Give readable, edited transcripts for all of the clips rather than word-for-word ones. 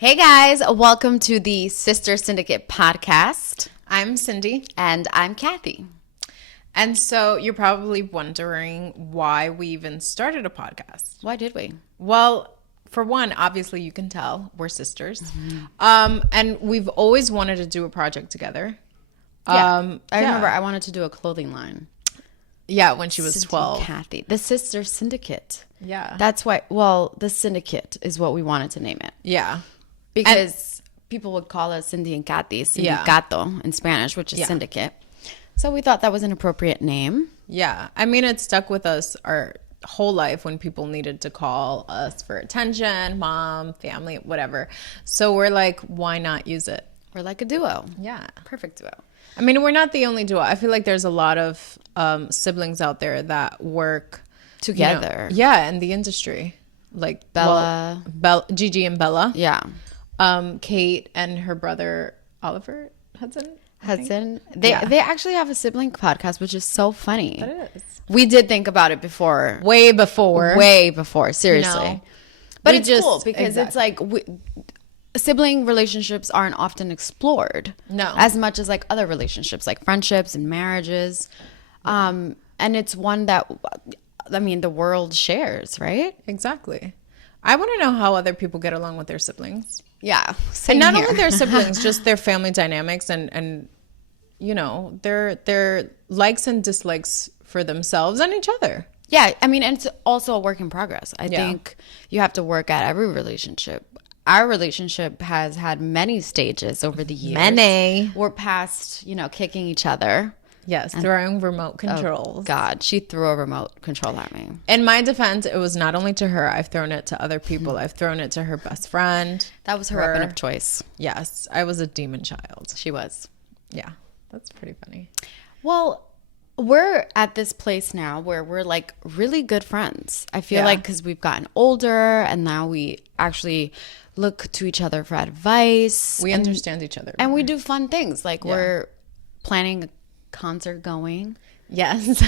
Hey guys, welcome to the Sister Syndicate podcast. I'm Cindy. And I'm Kathy. And so you're probably wondering why we even started a podcast. Why did we? Well, for one, obviously you can tell we're sisters. And we've always wanted to do a project together. I remember I wanted to do a clothing line. Yeah, when she was Cindy 12. Kathy. The Sister Syndicate. Yeah. That's why, the Syndicate is what we wanted to name it. Yeah. Because people would call us Cindy and Kathy, sindicato in Spanish, which is syndicate. So we thought that was an appropriate name. Yeah. I mean, it stuck with us our whole life when people needed to call us for attention, mom, family, whatever. So we're like, why not use it? We're like a duo. Yeah. Perfect duo. I mean, we're not the only duo. I feel like there's a lot of siblings out there that work together. In the industry. Like Bella. Gigi and Bella. Yeah. Kate and her brother Oliver Hudson. They actually have a sibling podcast, which is so funny. That is. We did think about it before. Way before. Seriously. No. But it's cool because it's like sibling relationships aren't often explored. No. As much as like other relationships, like friendships and marriages. And it's one that, I mean, the world shares, right? Exactly. I want to know how other people get along with their siblings. Yeah. And not only their siblings, just their family dynamics and you know, their likes and dislikes for themselves and each other. Yeah. I mean, and it's also a work in progress. I think you have to work at every relationship. Our relationship has had many stages over the years. Many. We're past, kicking each other. Yes, throwing remote controls. Oh, God, she threw a remote control at me. In my defense, it was not only to her. I've thrown it to other people. I've thrown it to her best friend. That was her weapon of choice. Yes, I was a demon child. She was. Yeah, that's pretty funny. Well, we're at this place now where we're like really good friends. I feel like because we've gotten older and now we actually look to each other for advice. We understand each other. And we do fun things. Like we're planning a concert going. Yes.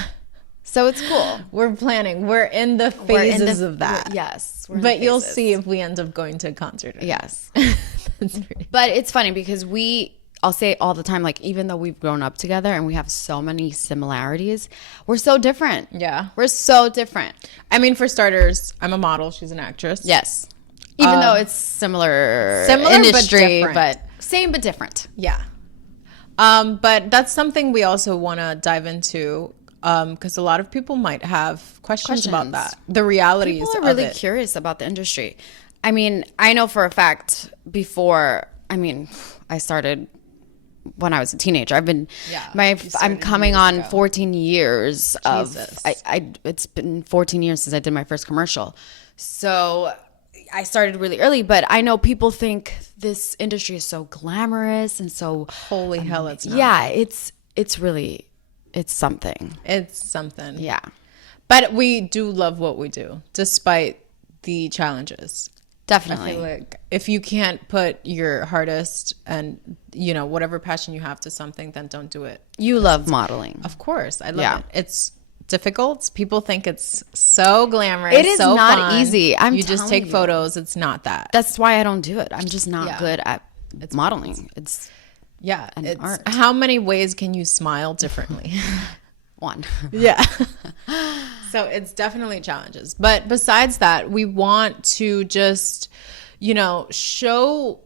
So it's cool. We're planning. We're in the phases of that. Yes. But you'll see if we end up going to a concert. Yes. That's pretty. But it's funny because I'll say it all the time, like even though we've grown up together and we have so many similarities, we're so different. Yeah. We're so different. I mean, for starters, I'm a model. She's an actress. Yes. Even though it's similar industry, but same but different. Yeah. But that's something we also want to dive into because a lot of people might have questions about that. The realities of it. People are really curious about the industry. I mean, I know for a fact I started when I was a teenager. I'm coming on 14 years of, it's been 14 years since I did my first commercial. So I started really early, but I know people think this industry is so glamorous and so holy hell, it's not. Yeah, it's something. It's something. Yeah. But we do love what we do, despite the challenges. Definitely. I feel like if you can't put your hardest and, whatever passion you have to something, then don't do it. You love modeling. Of course. I love it. It's difficult. People think it's so glamorous. It is so not fun. Easy. You just take photos. It's not that. That's why I don't do it. I'm just not good at modeling. It's an art. How many ways can you smile differently? One. Yeah. So it's definitely challenges. But besides that, we want to just, show,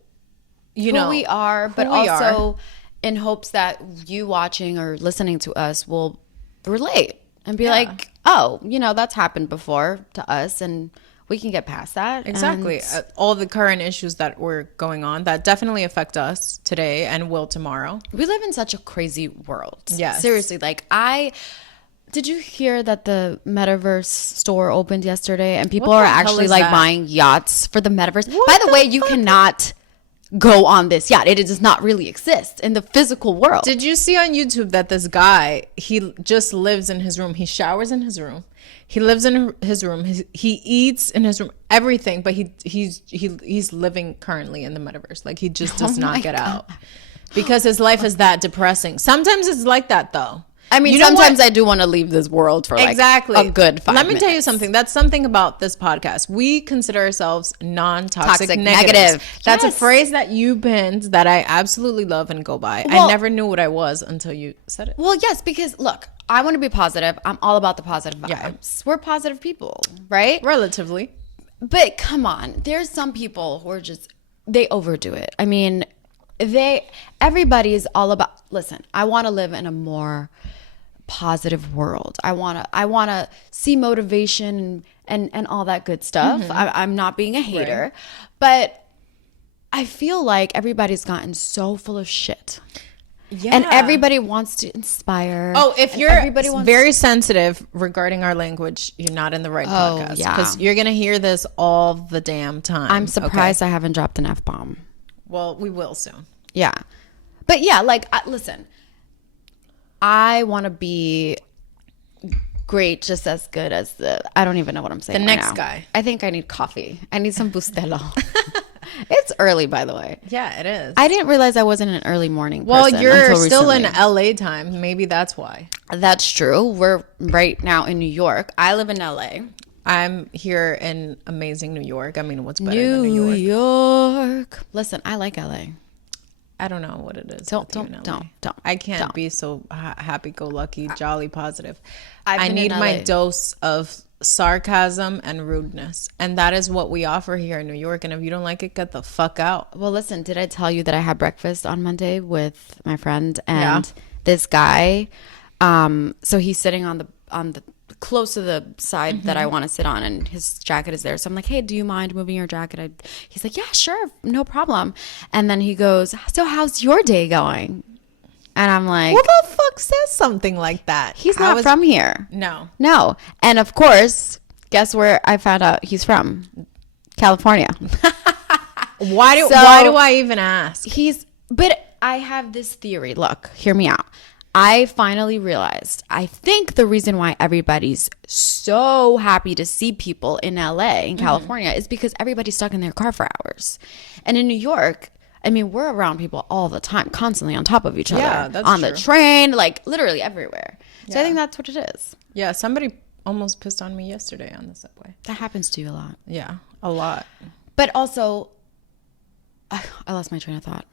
who we are, but also in hopes that you watching or listening to us will relate and be like, oh, that's happened before to us and we can get past that. Exactly. All the current issues that were going on that definitely affect us today and will tomorrow. We live in such a crazy world. Yes. Seriously. Did you hear that the metaverse store opened yesterday and people are actually buying yachts for the metaverse? By the way, you cannot go on this yacht. It does not really exist in the physical world. Did you see on YouTube that this guy, he just lives in his room. He showers in his room. He lives in his room. He eats in his room, everything. But he's living currently in the metaverse. Like he just does not get out because his life is that depressing. Sometimes it's like that though. I mean, sometimes I do want to leave this world for like a good 5 minutes. Let me tell you something. That's something about this podcast. We consider ourselves non-toxic negative. That's a phrase that you pinned that I absolutely love and go by. Well, I never knew what I was until you said it. Well, yes, because look, I want to be positive. I'm all about the positive vibes. Yeah. We're positive people, right? Relatively. But come on, there's some people who are just, they overdo it. I mean, everybody is all about, listen, I want to live in a more positive world. I want to see motivation and all that good stuff. I'm not being a hater, but I feel like everybody's gotten so full of shit. Yeah. And everybody wants to inspire. Oh, if you're very sensitive regarding our language, you're not in the right podcast. Yeah. Because you're going to hear this all the damn time. I'm surprised I haven't dropped an F-bomb. Well, we will soon. Yeah. But yeah, like, listen, I want to be great, just as good as I don't even know what I'm saying. The next guy. I think I need coffee. I need some Bustelo. It's early, by the way. Yeah, it is. I didn't realize I wasn't an early morning person. Well, you're still in LA time. Maybe that's why. That's true. We're right now in New York. I live in LA. I'm here in amazing New York. I mean, what's better than New York? Listen, I like LA. I don't know what it is. Don't. I can't be so happy-go-lucky, jolly, positive. I need my dose of sarcasm and rudeness, and that is what we offer here in New York. And if you don't like it, get the fuck out. Well, listen, did I tell you that I had breakfast on Monday with my friend and this guy? So he's sitting on the close to the side that I want to sit on, and his jacket is there. So I'm like, hey, do you mind moving your jacket? He's like, yeah, sure, no problem. And then he goes, so how's your day going? And I'm like, who the fuck says something like that? He's not from here. No. And of course, guess where I found out he's from? California. Why do I even ask? But I have this theory. Look, hear me out. I finally realized, I think the reason why everybody's so happy to see people in LA, in California, is because everybody's stuck in their car for hours. And in New York, I mean, we're around people all the time, constantly on top of each other. Yeah, that's on true. The train, like literally everywhere. So I think that's what it is. Yeah, somebody almost pissed on me yesterday on the subway. That happens to you a lot. Yeah, a lot. But also, I lost my train of thought.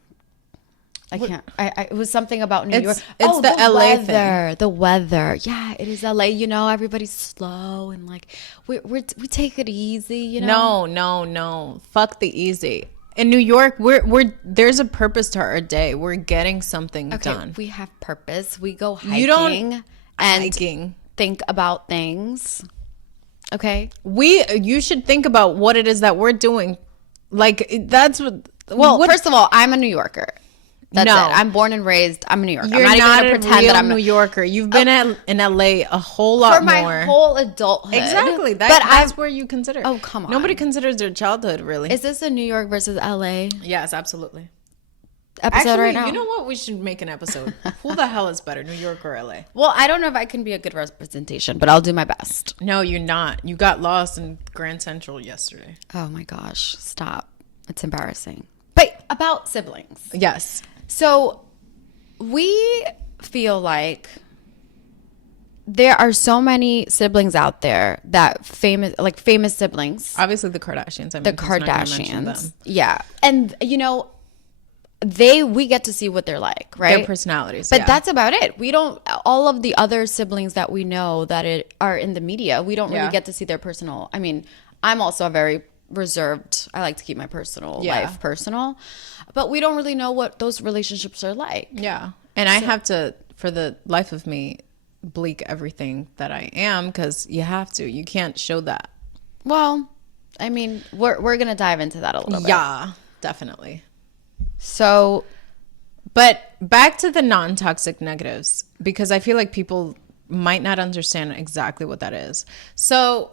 I can't. It was something about New York. It's the LA thing. The weather. Yeah, it is LA. You know, everybody's slow and like we take it easy. You know. No. Fuck the easy. In New York, we're there's a purpose to our day. We're getting something done. We have purpose. We go hiking and think about things. Okay. You should think about what it is that we're doing. Like that's what. Well, first of all, I'm a New Yorker. That's it. I'm born and raised. I'm a New Yorker. You're I'm not even gonna pretend that I'm a New Yorker. You've been in LA a whole lot more. For my whole adulthood. Exactly. That's where you consider. Oh, come on. Nobody considers their childhood, really. Is this a New York versus LA? Yes, absolutely. Actually, right now? You know what? We should make an episode. Who the hell is better, New York or LA? Well, I don't know if I can be a good representation, but I'll do my best. No, you're not. You got lost in Grand Central yesterday. Oh my gosh. Stop. It's embarrassing. But about siblings. Yes. So we feel like there are so many siblings out there that famous siblings. Obviously the Kardashians. The Kardashians. Yeah. And you know, we get to see what they're like, right? Their personalities. But that's about it. We don't, all of the other siblings that we know that are in the media, we don't really get to see their personal. I mean, I'm also a very reserved, I like to keep my personal life personal, but we don't really know what those relationships are like. Yeah. And I have to, for the life of me, bleak everything that I am, because you have to. You can't show that. Well, I mean, we're going to dive into that a little bit. Yeah, definitely. So, but back to the non-toxic negatives, because I feel like people might not understand exactly what that is. So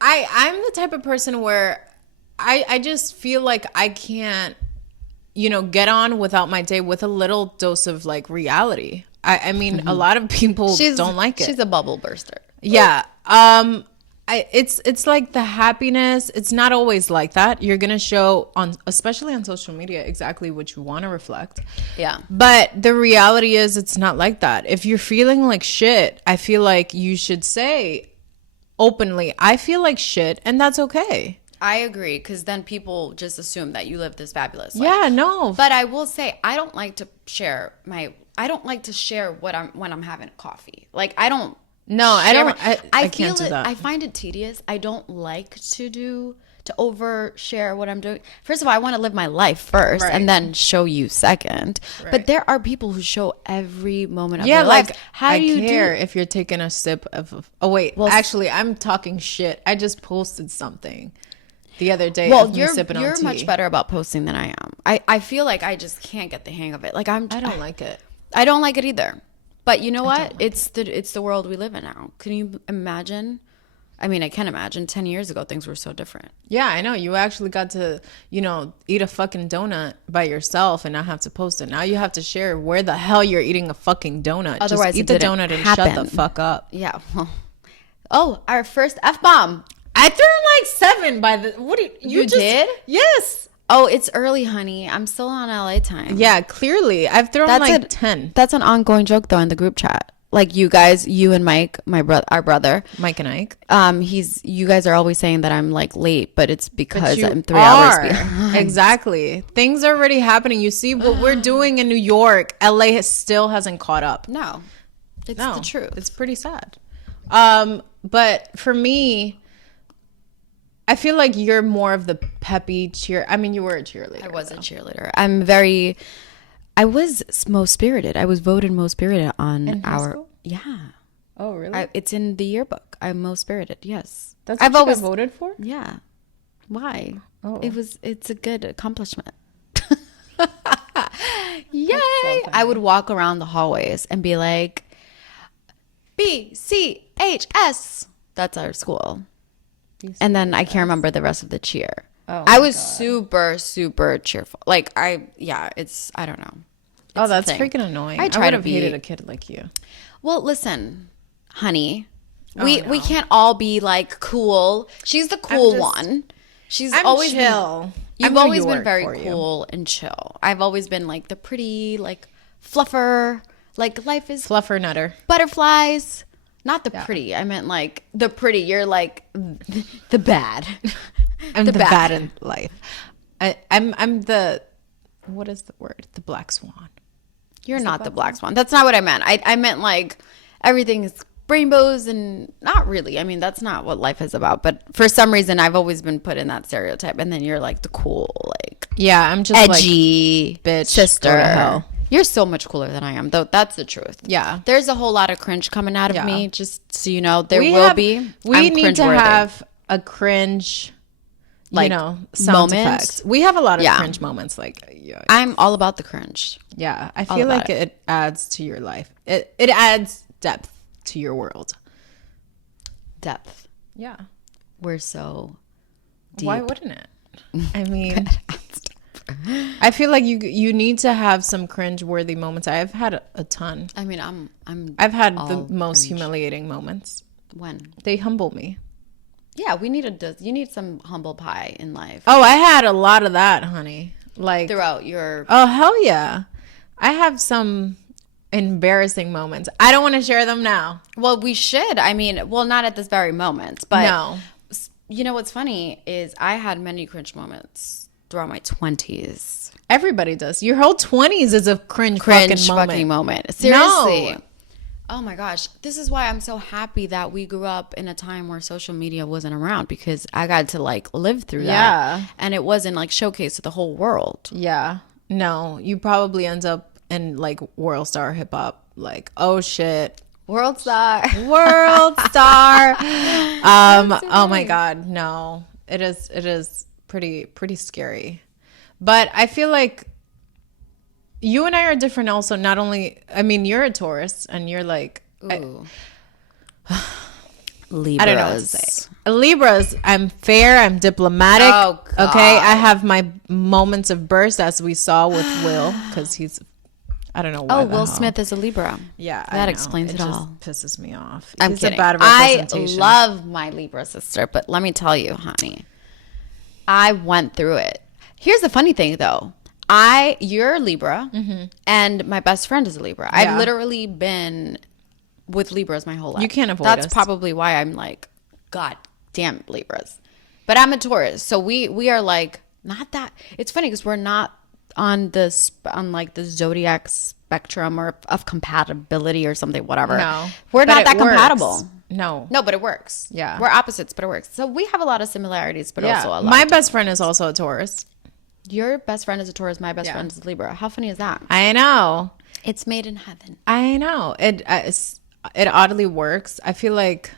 I'm the type of person where I just feel like I can't, get on without my day with a little dose of like reality. I mean, a lot of people don't like it. She's a bubble burster. Yeah. It's like the happiness. It's not always like that. You're gonna show on, especially on social media, exactly what you want to reflect. Yeah. But the reality is, it's not like that. If you're feeling like shit, I feel like you should say openly, I feel like shit, and that's okay. I agree, because then people just assume that you live this fabulous life. Yeah, no. But I will say, I don't like to share when I'm having coffee. Like, I don't. No, I don't. I feel can't do that. I find it tedious. I don't like to overshare what I'm doing. First of all, I want to live my life first, and then show you second. Right. But there are people who show every moment of their life. How do you care if you're taking a sip of? Oh wait, well, actually, I'm talking shit. I just posted something the other day. Well, you're much better about posting than I am. I feel like I just can't get the hang of it. Like I don't like it. I don't like it either. But you know what? It's the world we live in now. Can you imagine? I mean, I can imagine 10 years ago, things were so different. Yeah, I know. You actually got to, eat a fucking donut by yourself and not have to post it. Now you have to share where the hell you're eating a fucking donut. Otherwise, just eat the donut and shut the fuck up. Yeah. Well, oh, our first F-bomb. I threw like 7 by the... What you did? Yes. Oh, it's early, honey. I'm still on LA time. Yeah, clearly. I've thrown 10. That's an ongoing joke, though, in the group chat. Like, you guys, you and Mike, our brother. Mike and Ike. You guys are always saying that I'm, like, late, but it's because I'm 3 hours behind. Exactly. Things are already happening. You see what we're doing in New York. LA still hasn't caught up. No. It's the truth. It's pretty sad. But for me... I feel like you're more of the peppy I mean, you were a cheerleader. I was a cheerleader. I was most spirited. I was voted most spirited on our... School? Yeah. Oh, really? It's in the yearbook. I'm most spirited, yes. That's what I've voted for? Yeah. Why? Oh. It's a good accomplishment. Yay! So I would walk around the hallways and be like, BCHS. That's our school. And then I can't remember the rest of the cheer. Oh, I was super, super cheerful. Like, I don't know. It's that's freaking annoying. I would have hated a kid like you. Well, listen, honey, we can't all be like cool. She's the cool one. I'm always chill. You've always been very cool and chill. I've always been like the pretty, like fluffer, like life is fluffer nutter. Butterflies. Not the pretty. I meant like the pretty. You're like the bad. I'm the bad in life. I'm the, what is the word? The black swan. You're not the black swan. That's not what I meant. I meant like everything is rainbows and not really. I mean, that's not what life is about. But for some reason, I've always been put in that stereotype. And then you're like the cool, like I'm just edgy like, bitch, sister. Go to hell. You're so much cooler than I am, though. That's the truth. Yeah. There's a whole lot of cringe coming out of me, just so you know. We need to have a cringe, like, sound moment. Effects. We have a lot of cringe moments. Like, I'm all about the cringe. Yeah. I feel like it adds to your life. It adds depth to your world. Depth. Yeah. We're so deep. Why wouldn't it? I mean... I feel like you need to have some cringe-worthy moments. I've had a ton. I mean, I've had the most humiliating moments. When? They humble me. Yeah, you need some humble pie in life. Oh, I had a lot of that, honey. Like throughout your... Oh, hell yeah. I have some embarrassing moments. I don't want to share them now. Well, we should. I mean, well, not at this very moment, but no. You know what's funny is I had many cringe moments throughout my 20s. Everybody does. Your whole 20s is a cringe fucking moment. Seriously. No. Oh my gosh. This is why I'm so happy that we grew up in a time where social media wasn't around, because I got to like live through that. Yeah. And it wasn't like showcased to the whole world. Yeah. No, you probably end up in like world star hip hop. Like, oh shit. World star. World star. Oh my God. No, it is pretty scary. But I feel like you and I are different also. Not only, I mean, you're a Taurus and you're like Libras. I don't know what to say. Libras, I'm fair, I'm diplomatic. Oh, God. Okay, I have my moments of burst, as we saw with Will, because he's I don't know why. Oh, Will Smith is a Libra. Yeah, that explains it all. Just pisses me off. I'm He's kidding. a bad representation. I love my Libra sister, but let me tell you, honey, I went through it. Here's the funny thing, though. You're a Libra, and my best friend is a Libra. Yeah. I've literally been with Libras my whole life. You can't avoid That's us. probably why I'm like, God damn Libras. But I'm a Taurus, so we are like not that. It's funny because we're not on like the zodiac spectrum or of compatibility or something, whatever. No, we're not that compatible. No, but it works. Yeah, we're opposites, but it works. So we have a lot of similarities, but also a lot. My best friend is also a Taurus. Your best friend is a Taurus. My best friend is a Libra. How funny is that? I know. It's made in heaven. I know. It oddly works. I feel like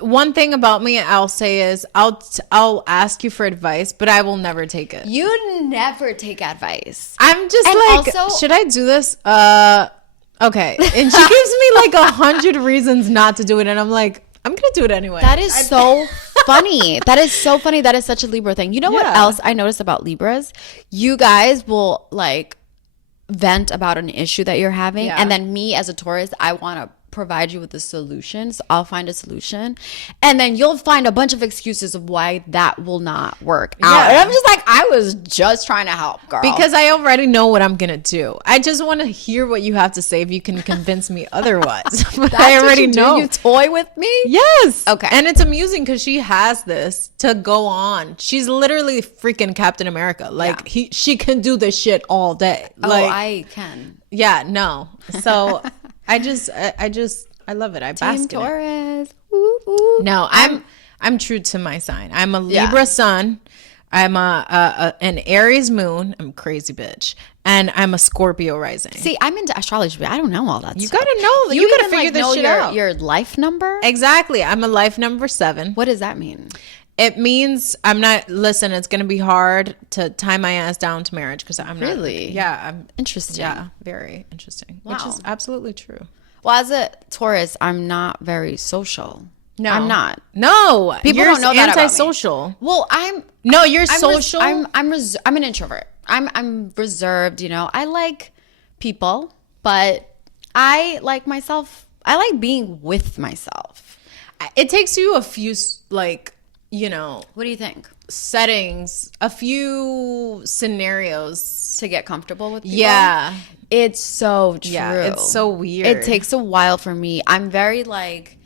one thing about me I'll say is I'll ask you for advice, but I will never take it. You never take advice. I'm just like, also, should I do this? Okay. And she gives me like 100 reasons not to do it, and I'm like, I'm gonna do it anyway. That is so funny. That is so funny. That is such a Libra thing. You know what else I noticed about Libras? You guys will like vent about an issue that you're having, and then me as a Taurus, I want to provide you with a solution. So I'll find a solution, and then you'll find a bunch of excuses of why that will not work out. And I'm just like, I was just trying to help, girl, because I already know what I'm gonna do. I just want to hear what you have to say if you can convince me otherwise. But I already know. You toy with me? Yes. Okay. And it's amusing because she has this to go on. She's literally freaking Captain America. Like she can do this shit all day. Like, I can. Yeah. No. So I love it. I bask Team Taurus. In it. No, I'm true to my sign. I'm a Libra sun. I'm an Aries moon. I'm a crazy bitch, and I'm a Scorpio rising. See, I'm into astrology, but I don't know all that. You stuff. gotta know. You gotta figure this shit out. Your life number. Exactly. I'm a life number 7. What does that mean? It means I'm not. Listen, it's gonna be hard to tie my ass down to marriage because I'm not. Really? Yeah. I'm interesting. Yeah. Very interesting. Wow. Which is absolutely true. Well, as a Taurus, I'm not very social. No, I'm not. No, people don't know that about me. Antisocial. Well, you're social. I'm an introvert. I'm reserved. You know, I like people, but I like myself. I like being with myself. It takes you a few like. What do you think? Settings, a few scenarios to get comfortable with people. Yeah. It's so true. Yeah, it's so weird. It takes a while for me. I'm very like,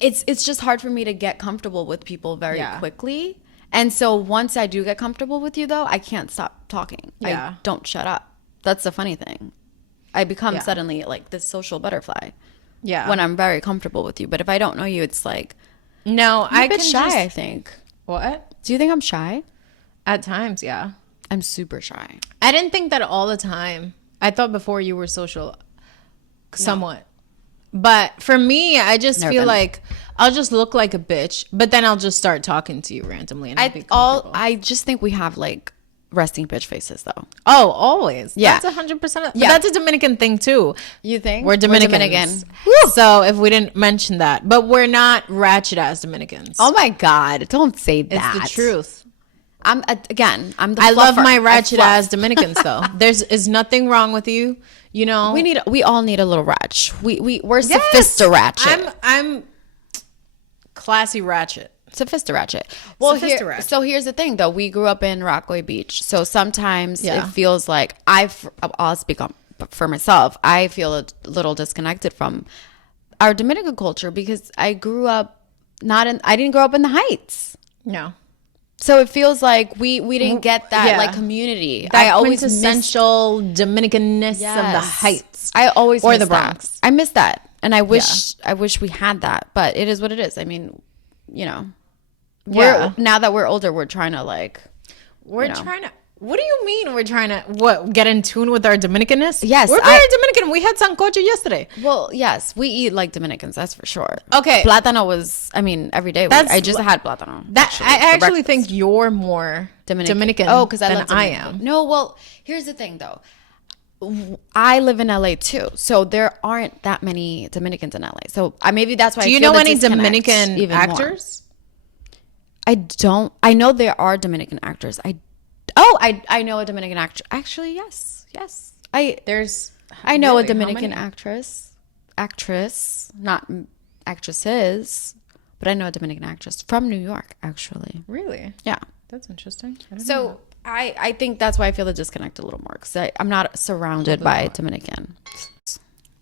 it's just hard for me to get comfortable with people very quickly. And so once I do get comfortable with you though, I can't stop talking. I don't shut up. That's the funny thing. I become suddenly like this social butterfly. Yeah. When I'm very comfortable with you. But if I don't know you, it's like, no, I'm a bit shy, I think. What? Do you think I'm shy? At times, yeah. I'm super shy. I didn't think that all the time. I thought before you were social somewhat. No. But for me, I just feel like I'll just look like a bitch, but then I'll just start talking to you randomly. And I just think we have like resting bitch faces though. Oh, always. Yeah. That's 100%. Yeah. That's a Dominican thing too. You think? We're Dominican. So if we didn't mention that, but we're not ratchet ass Dominicans. Oh my God. Don't say that. It's the truth. I'm the I love my ratchet ass Dominicans though. There's nothing wrong with you. We all need a little ratchet. We're sophisticated ratchet. I'm classy ratchet. Sophisticated ratchet. Well, here's the thing though. We grew up in Rockaway Beach, so sometimes it feels like I'll speak for myself. I feel a little disconnected from our Dominican culture because I grew up I didn't grow up in the Heights. No. So it feels like we didn't get that like community. That I always quintessential Dominicanness of the Heights. I always or the Bronx. That. I miss that, and I wish we had that. But it is what it is. I mean, now that we're older, we're trying to like. Trying to. What do you mean we're trying to get in tune with our Dominicanness? Yes, we're very Dominican. We had sancocho yesterday. Well, yes, we eat like Dominicans. That's for sure. Okay, plátano was. I mean, every day. I just had plátano. I actually think you're more Dominican. Oh, because I am. No, well, here's the thing though. I live in LA too, so there aren't that many Dominicans in LA. So maybe that's why. Do you know any Dominican actors? I don't. I know there are Dominican actors. I know a Dominican actor. Actually, yes. I know a Dominican actress, not actresses, but I know a Dominican actress from New York, actually. Really? Yeah. That's interesting. So I think that's why I feel the disconnect a little more, because I'm not surrounded by Dominican.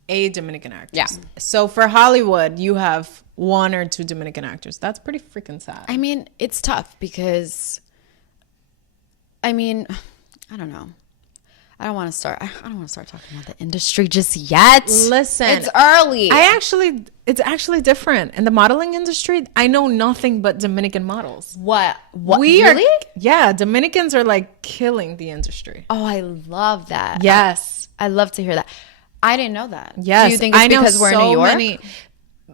A Dominican actress. Yeah. So for Hollywood, you have 1 or 2 Dominican actors. That's pretty freaking sad. I mean, it's tough because, I mean, I don't know. I don't want to start talking about the industry just yet. Listen, it's early. It's actually different. In the modeling industry, I know nothing but Dominican models. What? Really? Yeah, Dominicans are like killing the industry. Oh, I love that. Yes. I love to hear that. I didn't know that. Yes. Do you think it's because we're in New York?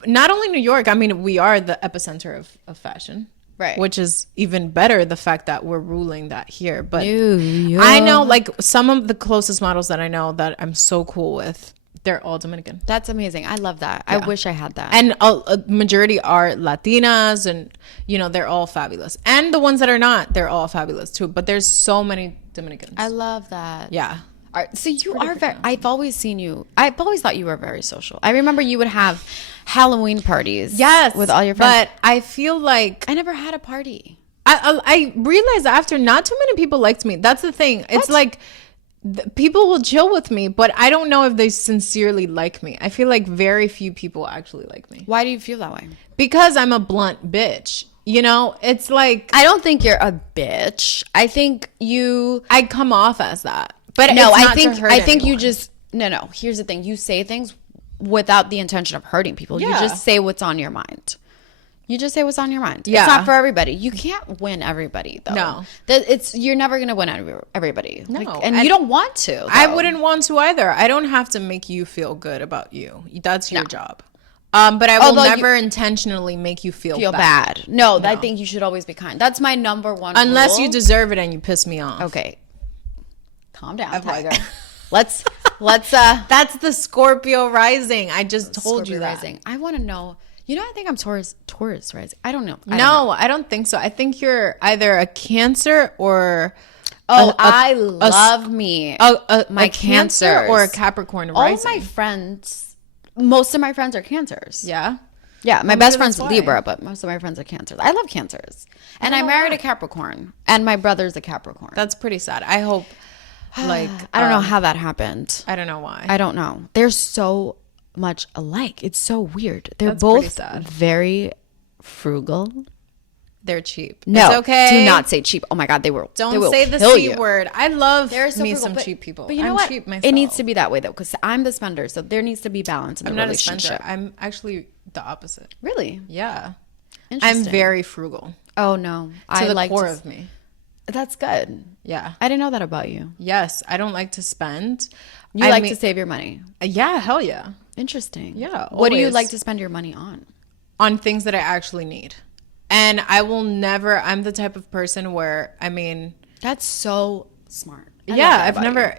Not only New York, I mean, we are the epicenter of fashion. Right. Which is even better, the fact that we're ruling that here. But New York. I know, like, some of the closest models that I know that I'm so cool with, they're all Dominican. That's amazing. I love that. Yeah. I wish I had that. And a majority are Latinas, and, you know, they're all fabulous. And the ones that are not, they're all fabulous too. But there's so many Dominicans. I love that. Yeah. All right, so you are very, I've always thought you were very social. I remember you would have Halloween parties. Yes. With all your friends. But I feel like I never had a party. I realized after not too many people liked me. That's the thing. It's like people will chill with me, but I don't know if they sincerely like me. I feel like very few people actually like me. Why do you feel that way? Because I'm a blunt bitch. You know, it's like, I don't think you're a bitch. I think I come off as that. But no, I think you just no. Here's the thing: you say things without the intention of hurting people. Yeah. You just say what's on your mind. Yeah. It's not for everybody. You can't win everybody, though. No, you're never gonna win everybody. No, and you don't want to. Though. I wouldn't want to either. I don't have to make you feel good about you. That's your job. But I will never intentionally make you feel bad. No, I think you should always be kind. That's my number one. Unless rule. you deserve it and you piss me off. Okay. Calm down, Tiger. Let's that's the Scorpio rising. I just told you that. Rising. I want to know. You know, I think I'm Taurus rising. I don't know. I don't think so. I think you're either a Cancer or I love me. My Cancer or a Capricorn rising. All of my friends, most of my friends are Cancers. Yeah. Yeah, my best friend's Libra, but most of my friends are Cancers. I love Cancers. And I married a Capricorn, and my brother's a Capricorn. That's pretty sad. I hope. Like, I don't know how that happened. I don't know why. I don't know. They're so much alike. It's so weird. They're That's both very frugal. They're cheap. No, it's okay. Do not say cheap. Oh my God, don't say the C word. I love cheap people. But you know what? Cheap myself. It needs to be that way though, because I'm the spender, so there needs to be balance in the relationship. I'm actually the opposite. Really? Yeah. I'm very frugal. Oh no, to the core of me. That's good. Yeah. I didn't know that about you. Yes. I don't like to spend. You like to save your money. Yeah. Hell yeah. Interesting. Yeah. What do you like to spend your money on? On things that I actually need. And I will never, I'm the type of person where, I mean. That's so smart. I've never,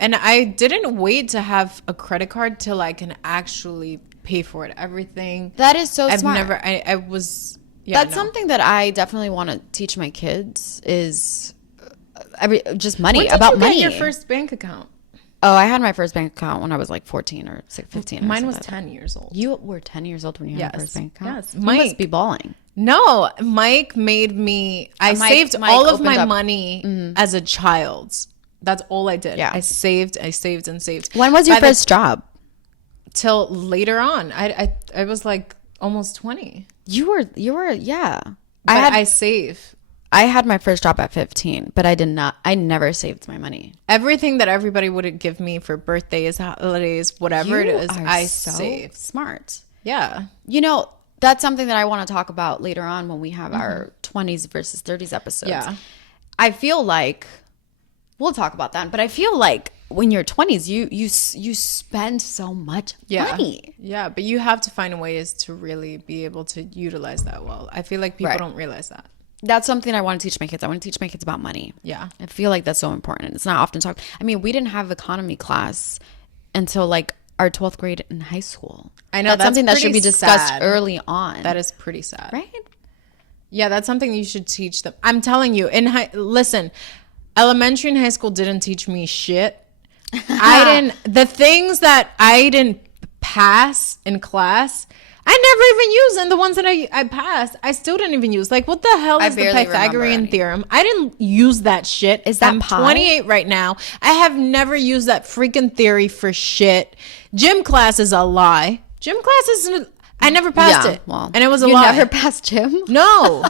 And I didn't wait to have a credit card till I can actually pay for it. Everything. That is so smart. I was. Yeah, that's something that I definitely want to teach my kids is just money. When did you get your first bank account? Oh, I had my first bank account when I was like 14 or 15. Mine was 10 years old. You were 10 years old when you had your first bank account? Yes. You must be balling. No, Mike made me. I saved all of my money as a child. That's all I did. Yeah. I saved. When was your first job? Till later on. I was like almost 20. You were, yeah. I save. I had my first job at 15, but I never saved my money. Everything that everybody would give me for birthdays, holidays, whatever it is, I saved. Smart. Yeah. You know, that's something that I want to talk about later on when we have our 20s versus 30s episodes. Yeah. I feel like, we'll talk about that, but I feel like when you're 20s, you spend so much money. Yeah, but you have to find ways to really be able to utilize that well. I feel like people don't realize that. That's something I want to teach my kids. I want to teach my kids about money. Yeah. I feel like that's so important. It's not often talked. I mean, we didn't have economy class until like our 12th grade in high school. I know. That's something that should be discussed early on. That is pretty sad. Right? Yeah, that's something you should teach them. I'm telling you, listen, elementary and high school didn't teach me shit. The things that I didn't pass in class, I never even used. And the ones that I passed, I still didn't even use. Like, what the hell is the Pythagorean theorem? I didn't use that shit. Is that I'm 28 right now. I have never used that freaking theory for shit. Gym class is a lie. Gym class isn't. I never passed it. Well, and it was a lie. You never passed gym? No.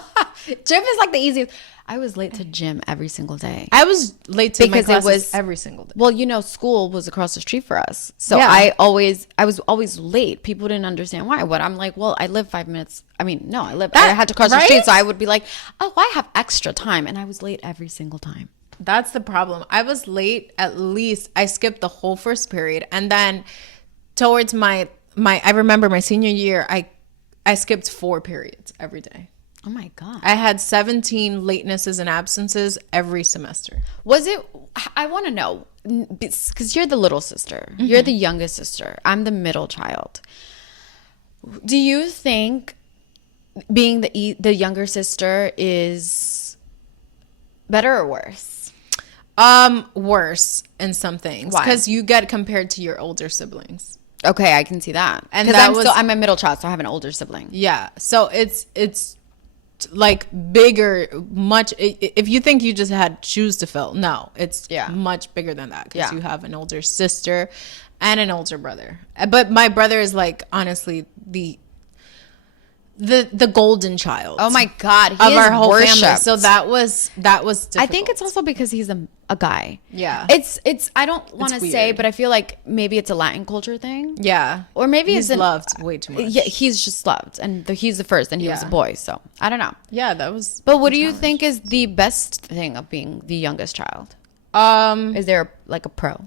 Gym is like the easiest. I was late to gym every single day. I was late to my classes every single day. Well, you know, school was across the street for us. So I was always late. People didn't understand why. But I'm like, well, I live 5 minutes. I mean, no, I had to cross the street. So I would be like, oh, I have extra time. And I was late every single time. That's the problem. I was late at least. I skipped the whole first period. And then towards I remember my senior year, I skipped 4 periods every day. Oh my God. I had 17 latenesses and absences every semester. I want to know, because you're the little sister. Mm-hmm. You're the youngest sister. I'm the middle child. Do you think being the younger sister is better or worse? Worse in some things. Why? Because you get compared to your older siblings. Okay, I can see that. And because I'm a middle child, so I have an older sibling. Yeah. So it's like bigger, much. If you think you just had shoes to fill, no, it's much bigger than that, because you have an older sister and an older brother. But my brother is like, honestly, the golden child. Oh my God, of our whole family. So that was difficult. I think it's also because he's a guy. Yeah. It's I don't want to say, but I feel like maybe it's a Latin culture thing. Yeah. Or maybe he's loved way too much. Yeah, he's just loved, and he's the first, and he was a boy. So I don't know. Yeah, that was. But what do you think is the best thing of being the youngest child? Is there like a pro?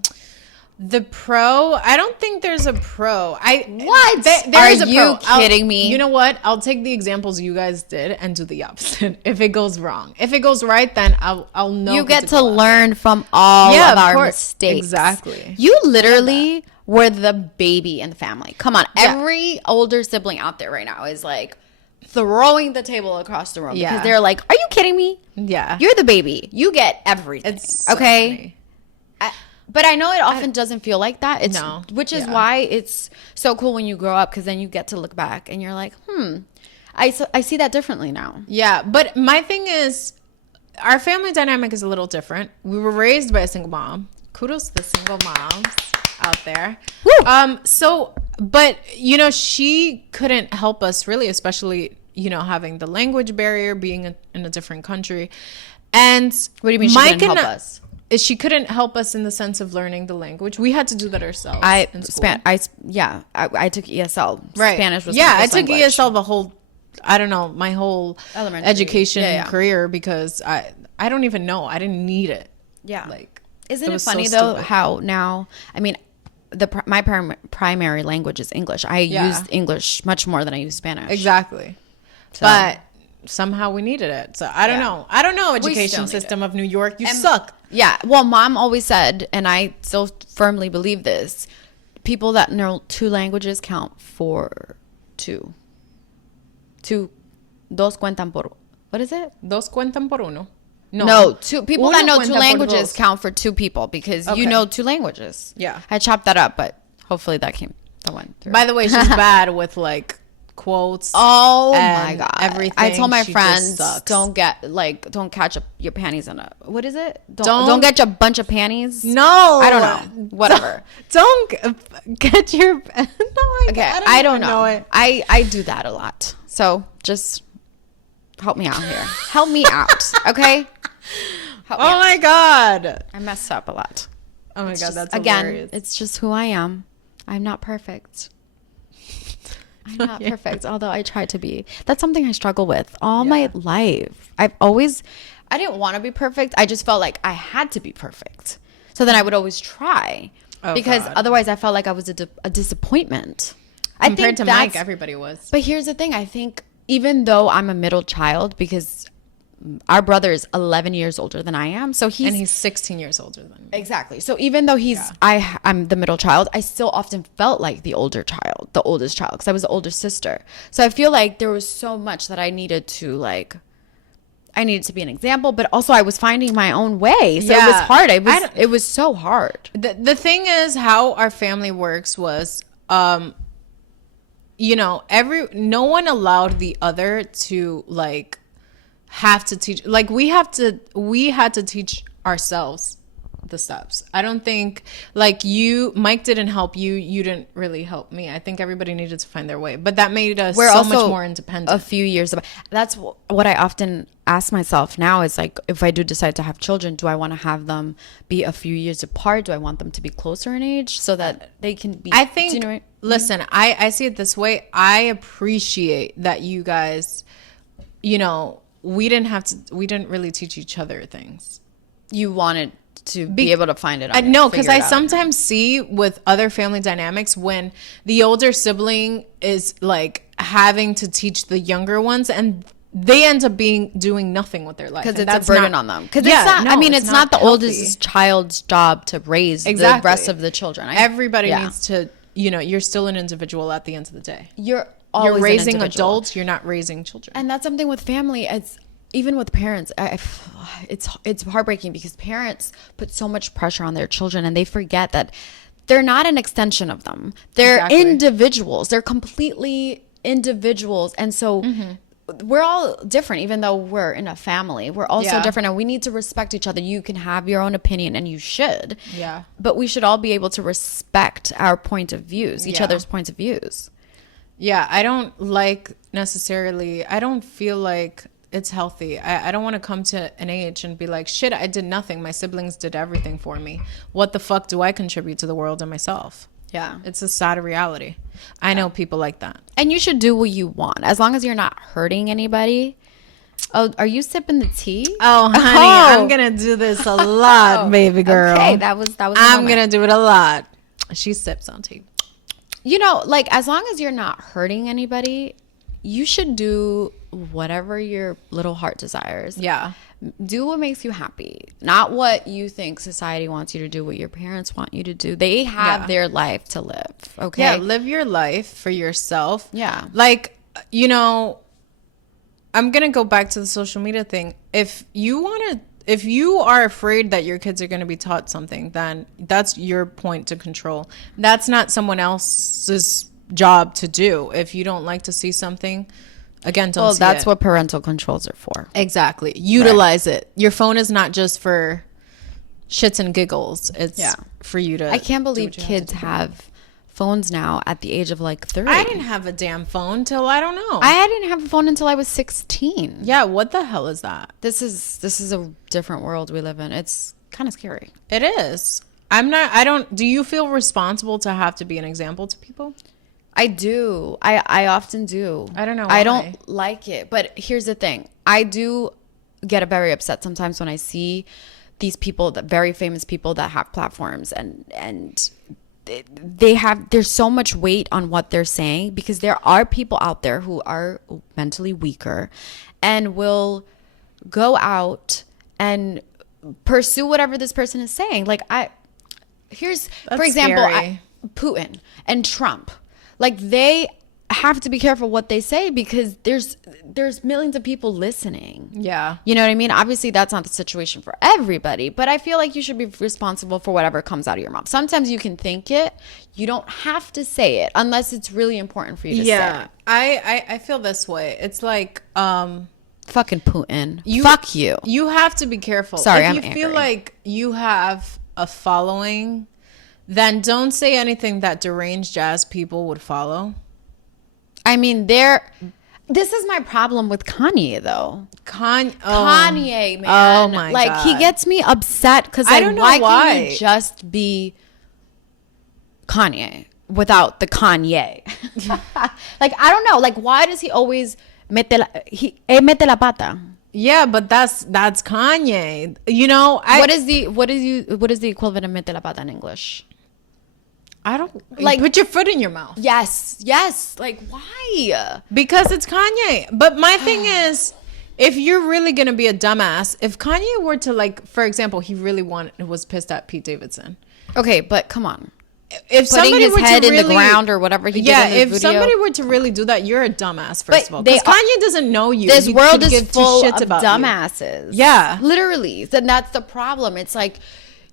The pro, I don't think there's a pro. What? There is a pro. Are you kidding me? You know what? I'll take the examples you guys did and do the opposite. If it goes wrong, if it goes right, then I'll know. You get to learn from all of our mistakes. Exactly. You literally were the baby in the family. Come on, every older sibling out there right now is like throwing the table across the room because they're like, "Are you kidding me? Yeah, you're the baby. You get everything." It's okay. But I know it often doesn't feel like that. Which is why it's so cool when you grow up, because then you get to look back and you're like, I see that differently now. Yeah, but my thing is, our family dynamic is a little different. We were raised by a single mom. Kudos to the single moms out there. Woo! But you know, she couldn't help us really, especially, you know, having the language barrier, being in a different country. And what do you mean she couldn't help us? She couldn't help us in the sense of learning the language. We had to do that ourselves. I took ESL. Right. Spanish was my first language. ESL my whole elementary education career, because I don't even know. I didn't need it. Yeah. Like, isn't it funny though how now? I mean, my primary language is English. I used English much more than I used Spanish. Exactly. So. But somehow we needed it. So I don't know. I don't know, education system of New York. You suck. Yeah. Well, Mom always said, and I still firmly believe this, people that know 2 languages count for 2. Dos cuentan por... What is it? Dos cuentan por uno. No, 2 people that know 2 languages count for 2 people, because you know 2 languages. Yeah. I chopped that up, but hopefully that went through. By the way, she's bad with like quotes. Oh my God. Everything. I told my friends, don't catch up your panties in what is it? Don't get a bunch of panties. No. I don't know. Whatever. Don't get your I don't know. I do that a lot. So just help me out here. Help me out. Okay? Oh my God. I messed up a lot. Oh my God, that's hilarious. Again, it's just who I am. I'm not perfect. I'm not perfect, although I try to be. That's something I struggle with all my life. I didn't want to be perfect. I just felt like I had to be perfect. So then I would always try because otherwise I felt like I was a disappointment. Compared to Mike, everybody was. But here's the thing. I think even though I'm a middle child, because our brother is 11 years older than I am. So he's 16 years older than me. Exactly. So even though I'm the middle child, I still often felt like the oldest child, because I was the older sister. So I feel like there was so much that I needed to I needed to be an example, but also I was finding my own way. So it was hard. It was so hard. The thing is, how our family works was, you know, no one allowed the other to like have to teach. Like we had to teach ourselves the steps. I don't think like Mike didn't help you. You didn't really help me. I think everybody needed to find their way, but that made us so much more independent. A few years ago. That's what I often ask myself now is like, if I do decide to have children, do I want to have them be a few years apart? Do I want them to be closer in age so that they can be? I think, you know, listen, I see it this way. I appreciate that you guys, you know, we didn't really teach each other things. You wanted to be able to find it out. No, because I sometimes see with other family dynamics when the older sibling is like having to teach the younger ones, and they end up doing nothing with their life because it's a burden on them. Because it's not the oldest child's job to raise the rest of the children. Everybody needs to, you know, you're still an individual at the end of the day. You're raising adults. You're not raising children. And that's something with family. It's even with parents. It's heartbreaking because parents put so much pressure on their children and they forget that they're not an extension of them. They're individuals. They're completely individuals. And so we're all different, even though we're in a family. We're all so different, and we need to respect each other. You can have your own opinion, and you should. Yeah. But we should all be able to respect our point of views, each other's points of views. Yeah, I don't feel like it's healthy. I don't want to come to an age and be like, shit, I did nothing. My siblings did everything for me. What the fuck do I contribute to the world and myself? Yeah. It's a sad reality. I know people like that. And you should do what you want, as long as you're not hurting anybody. Oh, are you sipping the tea? Oh, honey, I'm going to do this a lot, baby girl. Okay, that was I'm going to do it a lot. She sips on tea. You know, like, as long as you're not hurting anybody, you should do whatever your little heart desires. Yeah. Do what makes you happy, not what you think society wants you to do, what your parents want you to do. They have their life to live. Okay. Yeah. Live your life for yourself. Yeah. Like, you know, I'm going to go back to the social media thing. If you are afraid that your kids are going to be taught something, then that's your point to control. That's not someone else's job to do. If you don't like to see something, again, don't see it. Well, that's what parental controls are for. Exactly. Utilize it. Your phone is not just for shits and giggles. It's for you to. I can't believe kids have phones now at the age of like 30. I didn't have a damn phone till I don't know. I didn't have a phone until I was 16. Yeah, what the hell is that? This is a different world we live in. It's kind of scary. It is. Do you feel responsible to have to be an example to people? I do. I often do. I don't know why. I don't like it. But here's the thing. I do get very upset sometimes when I see these people, the very famous people that have platforms and there's so much weight on what they're saying, because there are people out there who are mentally weaker and will go out and pursue whatever this person is saying. Like for example, Putin and Trump. Like, they have to be careful what they say, because there's millions of people listening. Yeah. You know what I mean? Obviously, that's not the situation for everybody, but I feel like you should be responsible for whatever comes out of your mouth. Sometimes you can think it. You don't have to say it unless it's really important for you to say it. I feel this way. It's like... fucking Putin. Fuck you. You have to be careful. Sorry, if you feel like you have a following, then don't say anything that deranged ass people would follow. I mean, this is my problem with Kanye, though. Kanye, man. Oh my God. Like, he gets me upset because I don't know why can't you just be Kanye without the Kanye? Like, I don't know. Like, why does he always mete la pata? Yeah, but that's Kanye. You know, what is the equivalent of mete la pata in English? I don't like put your foot in your mouth. Yes. Like, why? Because it's Kanye. But my thing is, if you're really gonna be a dumbass, if Kanye were to, like, for example, he really was pissed at Pete Davidson. Okay, but come on. if putting somebody his were head to in really, the ground or whatever he did in the if video. somebody were to really do that, you're a dumbass, first But of all. Because Kanye doesn't know you. This He world could is give two full shits of about dumbasses. you. Yeah. Literally. Then that's the problem. It's like,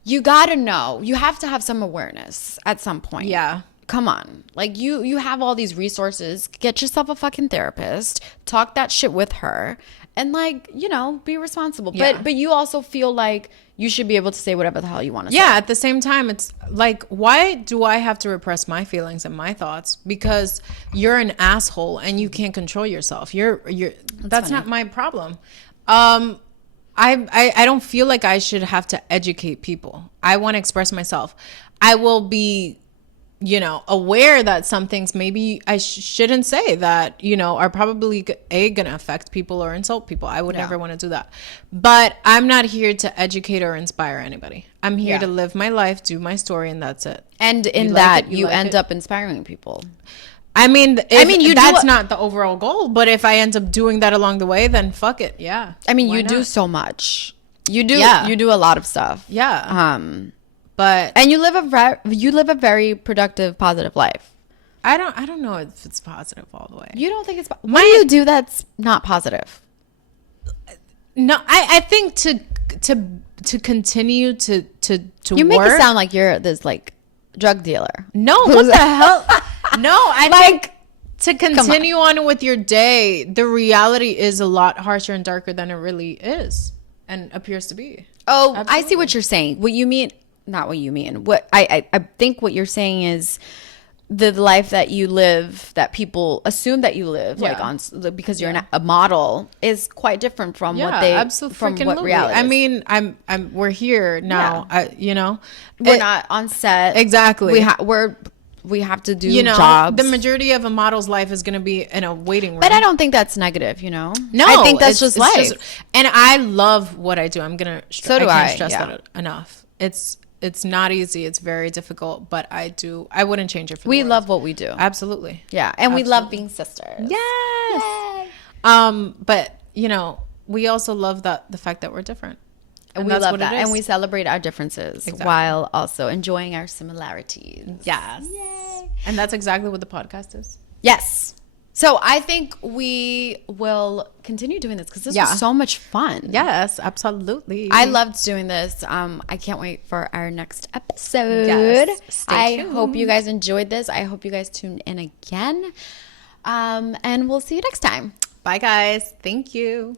you gotta know. You have to have some awareness at some point. Yeah. Come on. Like, you have all these resources. Get yourself a fucking therapist. Talk that shit with her. And, like, you know, be responsible. Yeah. But you also feel like you should be able to say whatever the hell you want to say. Yeah, at the same time, it's like, why do I have to repress my feelings and my thoughts? Because you're an asshole and you can't control yourself. That's not my problem. I don't feel like I should have to educate people. I want to express myself. I will be, you know, aware that some things maybe I shouldn't say that, you know, are probably gonna affect people or insult people. I would never want to do that. But I'm not here to educate or inspire anybody. I'm here to live my life, do my story, and that's it. And in that, you end up inspiring people. I mean, that's not the overall goal, but if I end up doing that along the way, then fuck it. Yeah. I mean, you do so much. You do a lot of stuff. Yeah. But you live a very productive, positive life. I don't know if it's positive all the way. You don't think it's what do you do that's not positive? No, I think to continue to you make work, it sound like you're this like drug dealer. No, what the hell? No, I think to continue on with your day, the reality is a lot harsher and darker than it really is and appears to be. Oh, absolutely. I see what you're saying. What you mean, not what you mean. What I think what you're saying is the life that you live, that people assume that you live, like on because you're a model, is quite different from what they from what reality. I mean, we're here now. You know, we're not on set. Exactly. We have to do jobs. The majority of a model's life is going to be in a waiting room. But I don't think that's negative, you know? No. I think that's just life. And I love what I do. I'm going to I can't stress that enough. It's not easy. It's very difficult, but I wouldn't change it for the world. We love what we do. Absolutely. Yeah. And we love being sisters. Yes. Yay. But, you know, we also love the fact that we're different. And we love that. And we celebrate our differences while also enjoying our similarities. Yes. Yay. And that's exactly what the podcast is. Yes. So I think we will continue doing this because this was so much fun. Yes, absolutely. I loved doing this. I can't wait for our next episode. Yes. Stay tuned. I hope you guys enjoyed this. I hope you guys tune in again. And we'll see you next time. Bye, guys. Thank you.